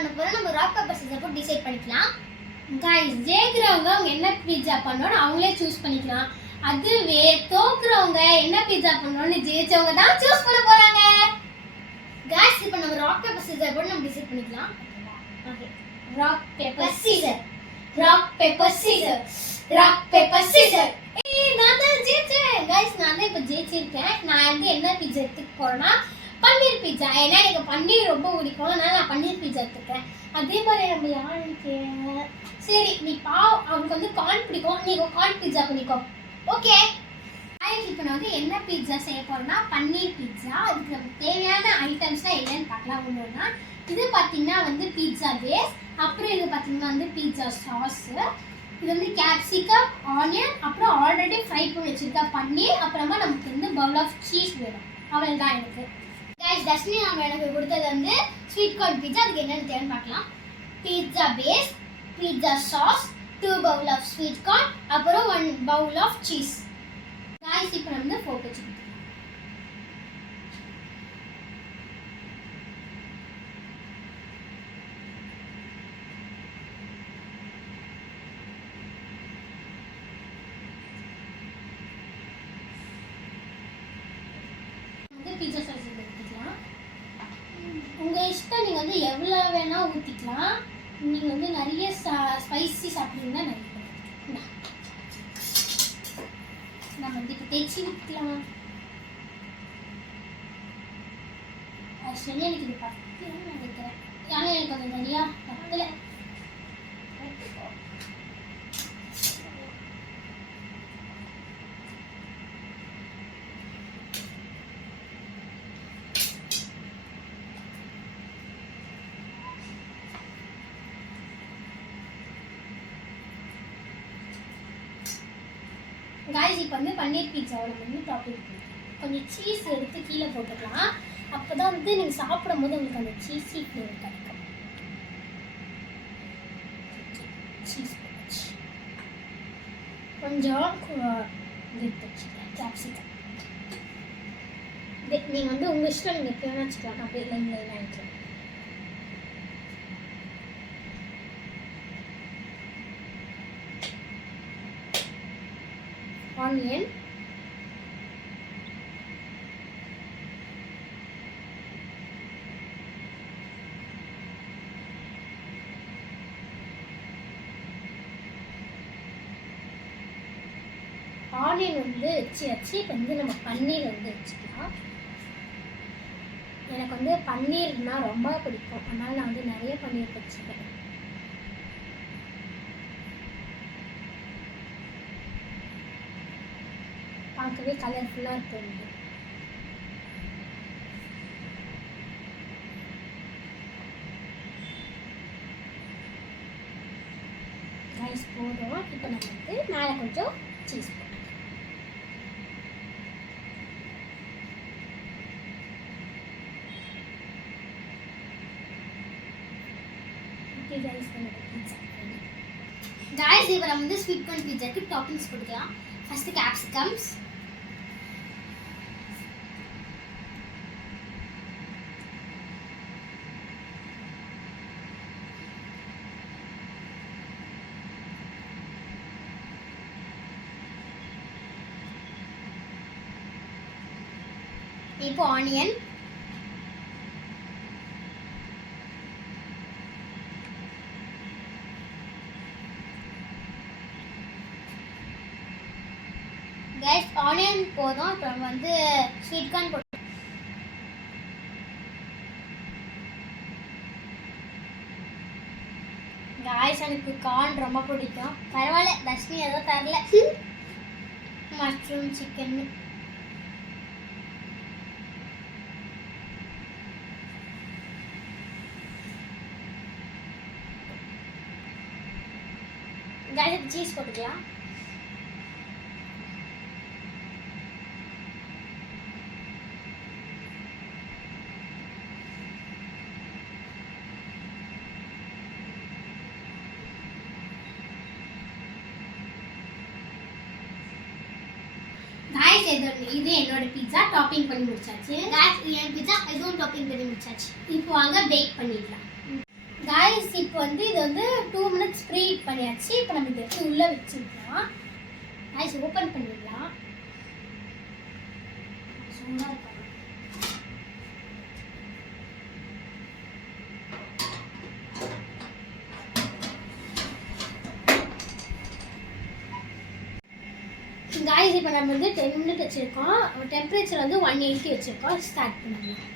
பண்ண போறோம். நம்ம ராக் பேப்பர் சிசர் போட்டு டிசைட் பண்ணிக்கலாம். गाइस ஜெயிக்கிறவங்க அவங்க என்ன பீட்சா பண்ணனும் அவங்களே சூஸ் பண்ணிக்கலாம். அதுவே தோக்குறவங்க என்ன பீட்சா பண்ணனும்னு ஜெயிச்சவங்க தான் சூஸ் பண்ண போறாங்க. गाइस இப்போ நம்ம ராக் பேப்பர் சிசர் போட்டு நம்ம டிசைட் பண்ணிக்கலாம். Okay. Rock paper scissor. Rock paper scissor. Rock paper scissor. நான் தான் ஜெயிச்சேன். गाइस நான் தான் இப்ப ஜெயிச்சிருக்கேன். நான் வந்து என்ன பீட்சா எடுத்துக்க போறேன்னா பன்னீர் பீட்சா. ஏன்னா எனக்கு பன்னீர் ரொம்ப பிடிக்கும். அதனால நான் பன்னீர் பீட்சா எடுத்துக்கிறேன். அதே மாதிரி நம்ம யாருக்கு சரி நீ அவனுக்கு வந்து கார்ன் பிடிக்கும். நீ கார்ன் பீட்சா பண்ணிக்கோ. ஓகே. இப்போ நான் வந்து என்ன பீட்சா செய்ய போறேன்னா பன்னீர் பீட்சா. அதுக்கு நமக்கு தேவையான ஐட்டம்ஸ்லாம் என்னன்னு பார்க்கலாம். ஒன்றுனா இது பார்த்தீங்கன்னா வந்து பீட்சா பேஸ். அப்புறம் இது பார்த்தீங்கன்னா வந்து பீட்சா சாஸ். இது வந்து கேப்சிகம், ஆனியன், அப்புறம் ஆல்ரெடி ஃப்ரை பண்ணி வச்சிருக்க பன்னீர். அப்புறமா நமக்கு வந்து பவுல் ஆஃப் சீஸ் வேணும். அவள் தான் எனக்கு. गाइस தர்ஷினி அவங்க எனக்கு கொடுத்தது வந்து ஸ்வீட் கார்ன் பீட்சா. அதுக்கு என்னன்னு தேவைன்னு பார்க்கலாம். Pizza base, pizza sauce, 2 bowl of sweet corn, அப்புறம் 1 பவுல் ஆஃப் சீஸ். गाइस இப்போ நம்ம வந்து ஃபோக் வச்சுக்கலாம். பீட்சா சாஸ் எடுத்துக்கலாம். உங்கள் இஷ்டம். நீங்கள் வந்து எவ்வளோ வேணால் ஊற்றிக்கலாம். நீங்கள் வந்து நிறைய ஸ்பைசி சாப்பிட்டீங்கன்னா நிறைய நம்ம வந்து இப்போ தேய்ச்சி ஊற்றிக்கலாம். ஆக்சுவலி எனக்கு இது பத்துன்னு நினைக்கிறேன். ஆனால் எனக்கு கொஞ்சம் நிறையா பத்தலை. गाइस இப்போ வந்து பன்னீர் பீட்சாவை நம்ம வந்து டாப்பிங் பண்ணிக்கலாம். கொஞ்சம் சீஸ் எடுத்து கீழே போட்டுக்கலாம். அப்போ தான் வந்து நீங்கள் சாப்பிடும்போது உங்களுக்கு அந்த சீஸி ஃப்ளேவர் கிடைக்கும். சீஸ் கொஞ்சம் கேப்சிகம். நீங்கள் வந்து உங்கள் இஷ்டம். நீங்கள் எப்படி வேணா வச்சுக்கலாம். அப்படியே லைன் லைனாக வச்சுக்கலாம். ஆனியன், ஆனியன் வந்து வச்சு இப்போ வந்து நம்ம பன்னீர் வந்து வச்சுக்கலாம். எனக்கு வந்து பன்னீர்னா ரொம்ப பிடிக்கும். அதனால் நான் வந்து நிறைய பன்னீர் வச்சுக்கிறேன். பார்க்கவே கலர்ஃபுல்லாக இருக்கும். ரைஸ் போதும். இப்போ நம்ம வந்து மேலே கொஞ்சம் சீஸ் போடுறோம். ஓகே ரைஸ் பண்ணி பீட்சா. गाइस இப்போ நம்ம வந்து ஸ்வீட் கார்ன் பீட்சாக்கு டாப்பிங்ஸ் கொடுக்கலாம். ஃபர்ஸ்ட் கேப்சிகம்ஸ், இப்போ ஆனியன், गाइस ஆனியன் போதும். அப்புறம் வந்து ஸ்வீட் கார்ன் போட்டு गाइस எனக்கு கார்ன் ரொம்ப பிடிக்கும். பரவாயில்ல தர்ஷினி ஏதோ தரல. Mushroom chicken. गाइस சீஸ் போட்டுக்கலாம். गाइस இது என்னோட பீட்சா டாப்பிங் பண்ணி முடிச்சாச்சு. गाइस என் பீட்சா இதுவும் டாப்பிங் பண்ணி முடிச்சாச்சு. இப்போ வாங்க பேக் பண்ணிடலாம். காய்ஸ் இப்போ வந்து இது வந்து 2 மினிட்ஸ் ப்ரீ ஹீட் பண்ணியாச்சு. இப்போ நம்ம இதை எடுத்து உள்ளே வச்சுக்கலாம். காய்ஸ் ஓப்பன் பண்ணிடலாம். சூடாக இருக்கும். காய்ஸ் இப்போ நம்ம வந்து 10 மினிட் வச்சுருக்கோம். டெம்பரேச்சர் வந்து 180 வச்சுருக்கோம். ஸ்டார்ட் பண்ணிடலாம்.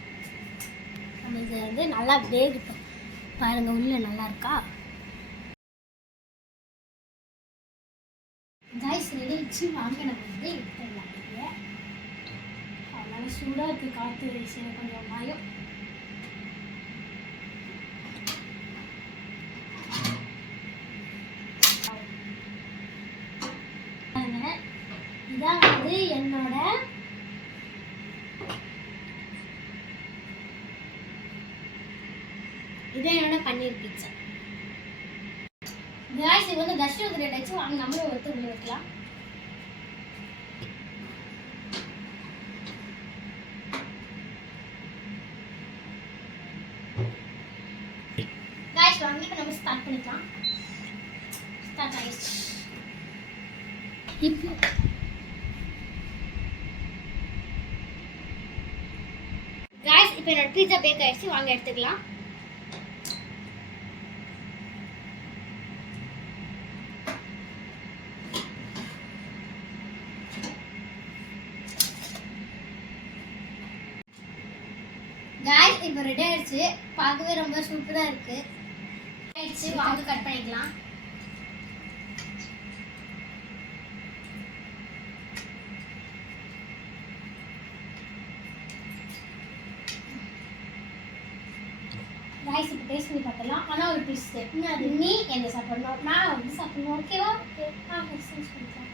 நம்ம இதை வந்து நல்லா வேகட்டும். பாருங்கள் உள்ளே நல்லா இருக்கா. காய்ஸ் ரெடி வச்சு வாங்க நம்ம வந்து எடுத்துடலாம். அதனால சூடாக இருக்குது. காற்று வீசி கொஞ்சம் பயம். இதான் வந்து என்னோட பன்னீர் பீட்சா. காய்ஸ் இது வந்து கஷ்டம் கிரேட் ஆச்சு. வாங்க நம்மளும் ஒருத்தர் உள்ள வைக்கலாம். காய்ஸ் வாங்க இப்போ நம்ம ஸ்டார்ட் பண்ணிக்கலாம். ஸ்டார்ட் ஆயிடுச்சு. இப்போ காய்ஸ் இப்போ என்னோட பீட்சா பேக் ஆயிடுச்சு. வாங்க எடுத்துக்கலாம். காய்ஸ் இப்போ ரெடி ஆயிடுச்சு. பார்க்கவே ரொம்ப சூப்பராக இருக்கு. ஆயிடுச்சு. வாங்க கட் பண்ணிக்கலாம். காய்ஸ் இப்போ டேஸ்ட் பண்ணி பார்க்கலாம். ஆனால் ஒரு பீஸ் அது நீ என்ன சாப்பிடணும், நான் வந்து சாப்பிடணும். ஓகேவா? ஓகே. டேஸ்ட் பண்ணிக்கலாம்.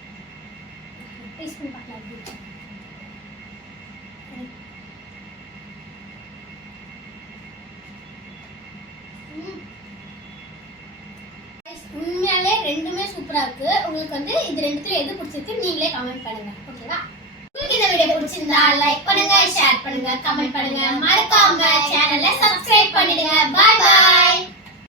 டேஸ்ட் பண்ணி பார்க்கலாம். உண்மையாலே ரெண்டுமே சூப்பரா இருக்கு. உங்களுக்கு வந்து இது ரெண்டுத்துல எது பிடிச்சிருக்கு நீங்களே கமெண்ட் பண்ணுங்க. ஓகேவா? உங்களுக்கு இந்த வீடியோ பிடிச்சிருந்தா லைக் பண்ணுங்க, ஷேர் பண்ணுங்க, கமெண்ட் பண்ணுங்க. மறக்காம சேனலை சப்ஸ்கிரைப் பண்ணிடுங்க. Bye by.